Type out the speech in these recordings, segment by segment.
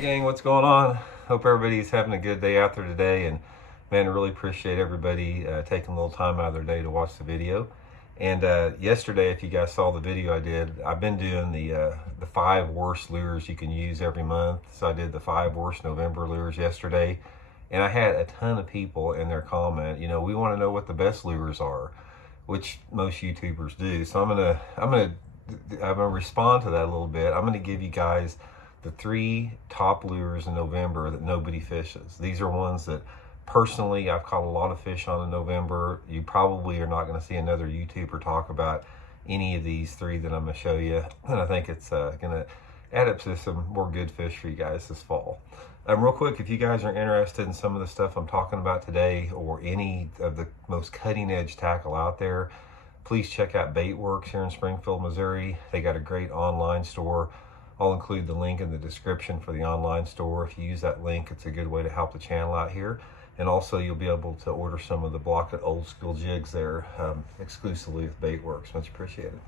Hey gang, what's going on? Hope everybody's having a good day out there today, and man, I really appreciate everybody taking a little time out of their day to watch the video. And yesterday, if you guys saw the video I did, I've been doing the 5 worst lures you can use every month. So I did the 5 worst November lures yesterday, and I had a ton of people in their comment. We want to know what the best lures are, which most YouTubers do. So I'm gonna respond to that a little bit. I'm gonna give you guys the 3 top lures in November that nobody fishes. These are ones that personally I've caught a lot of fish on in November. You probably are not going to see another YouTuber talk about any of these 3 that I'm going to show you, and I think it's going to add up to some more good fish for you guys this fall. Real quick, if you guys are interested in some of the stuff I'm talking about today, or any of the most cutting edge tackle out there, please check out Baitworks here in Springfield, Missouri. They got a great online store. I'll include the link in the description for the online store. If you use that link, it's a good way to help the channel out here. And also you'll be able to order some of the Blocket old school jigs there exclusively with Baitworks. Much appreciated.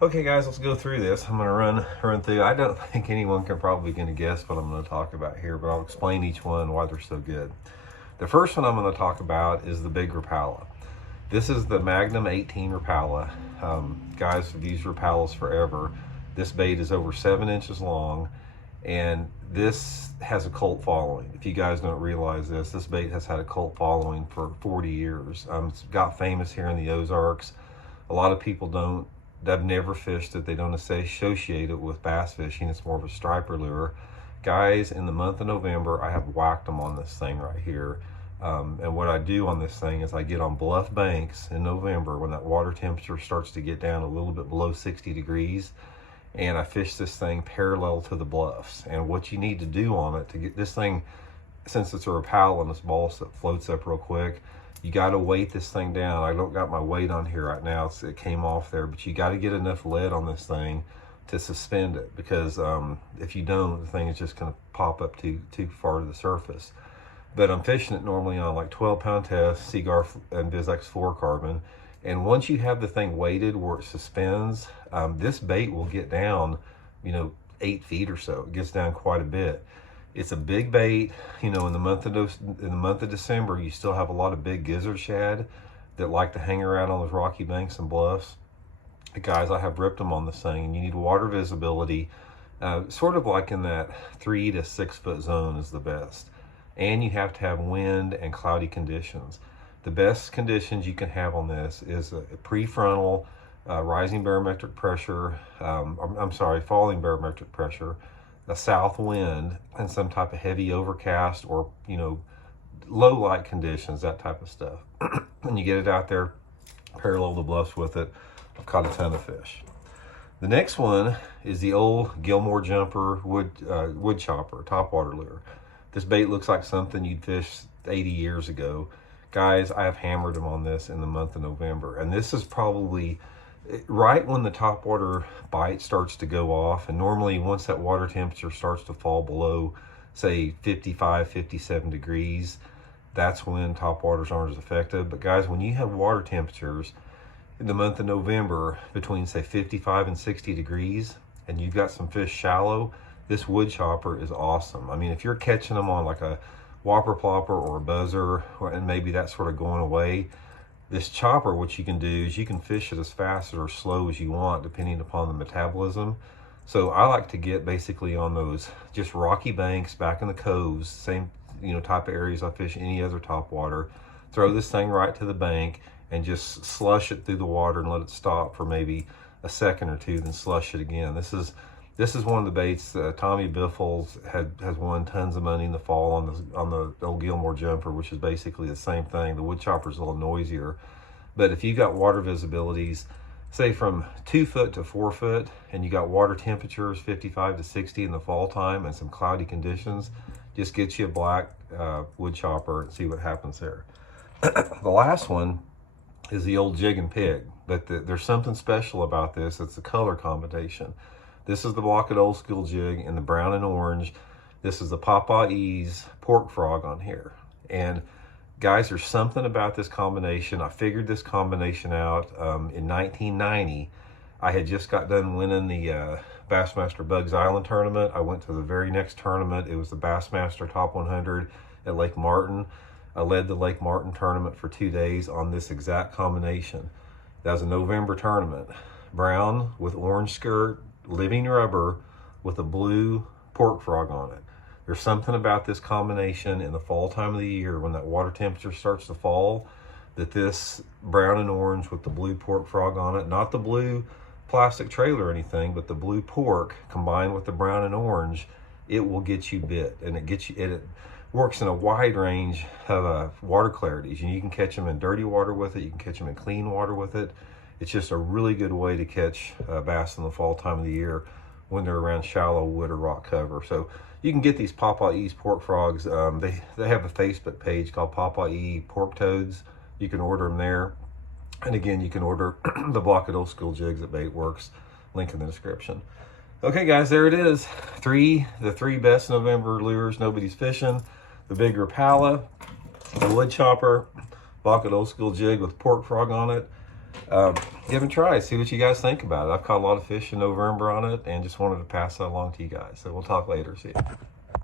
Okay guys, let's go through this. I'm gonna run through. I don't think anyone can probably gonna guess what I'm gonna talk about here, but I'll explain each one why they're so good. The first one I'm gonna talk about is the big Rapala. This is the Magnum 18 Rapala. Guys have used Rapalas forever. This bait is over 7 inches long, and this has a cult following. If you guys don't realize this bait has had a cult following for 40 years. It's got famous here in the Ozarks. A lot of people have never fished it. They don't associate it with bass fishing. It's more of a striper lure. Guys, in the month of November, I have whacked them on this thing right here. And what I do on this thing is I get on bluff banks in November when that water temperature starts to get down a little bit below 60 degrees. And I fish this thing parallel to the bluffs. And what you need to do on it to get this thing, since it's a Rapala and this ball floats up real quick, you got to weight this thing down. I don't got my weight on here right now, it came off there, but you got to get enough lead on this thing to suspend it, because if you don't, the thing is just going to pop up too far to the surface. But I'm fishing it normally on like 12-pound test, Seaguar and BizX fluorocarbon. And once you have the thing weighted where it suspends, this bait will get down, 8 feet or so. It gets down quite a bit. It's a big bait. In the month of December, you still have a lot of big gizzard shad that like to hang around on those rocky banks and bluffs. Guys, I have ripped them on this thing, and you need water visibility, sort of like in that 3 to 6 foot zone is the best. And you have to have wind and cloudy conditions. The best conditions you can have on this is a prefrontal rising barometric pressure, falling barometric pressure, a south wind, and some type of heavy overcast or, low light conditions, that type of stuff. When you get it out there, parallel the bluffs with it, I've caught a ton of fish. The next one is the old Gilmore jumper wood chopper, topwater lure. This bait looks like something you'd fish 80 years ago. Guys, I have hammered them on this in the month of November, and this is probably right when the topwater bite starts to go off. And normally once that water temperature starts to fall below, say 55, 57 degrees, that's when topwaters aren't as effective. But guys, when you have water temperatures in the month of November between say 55 and 60 degrees, and you've got some fish shallow, this wood chopper is awesome. I mean, if you're catching them on like a whopper plopper or a buzzer, and maybe that's sort of going away, this chopper, what you can do is you can fish it as fast or slow as you want depending upon the metabolism. So I like to get basically on those just rocky banks back in the coves, same type of areas I fish any other topwater, throw this thing right to the bank and just slush it through the water and let it stop for maybe a second or two, then slush it again. This is one of the baits Tommy Biffles has won tons of money in the fall on the old Gilmore jumper, which is basically the same thing. The wood chopper's a little noisier, but if you got water visibilities, say from 2 foot to 4 foot, and you got water temperatures 55 to 60 in the fall time and some cloudy conditions, just get you a black wood chopper and see what happens there. The last one is the old Jig and Pig, but there's something special about this. It's the color combination. This is the Blocket old school jig in the brown and orange. This is the Papa E's pork frog on here. And guys, there's something about this combination. I figured this combination out in 1990. I had just got done winning the Bassmaster Bugs Island tournament. I went to the very next tournament. It was the Bassmaster Top 100 at Lake Martin. I led the Lake Martin tournament for 2 days on this exact combination. That was a November tournament. Brown with orange skirt, living rubber with a blue pork frog on it. There's something about this combination in the fall time of the year when that water temperature starts to fall, that this brown and orange with the blue pork frog on it, not the blue plastic trailer or anything, but the blue pork combined with the brown and orange, it will get you bit. And it works in a wide range of water clarities. You can catch them in dirty water with it. You can catch them in clean water with it. It's just a really good way to catch bass in the fall time of the year when they're around shallow wood or rock cover. So you can get these Papa E's pork frogs. They have a Facebook page called Papa E Pork Toads. You can order them there. And again, you can order the block at Old School Jigs at Baitworks. Link in the description. Okay, guys, there it is. The three best November lures nobody's fishing. The big Rapala, the wood chopper, block at Old School Jig with pork frog on it. Give it a try. See what you guys think about it. I've caught a lot of fish in November on it and just wanted to pass that along to you guys. So we'll talk later. See you.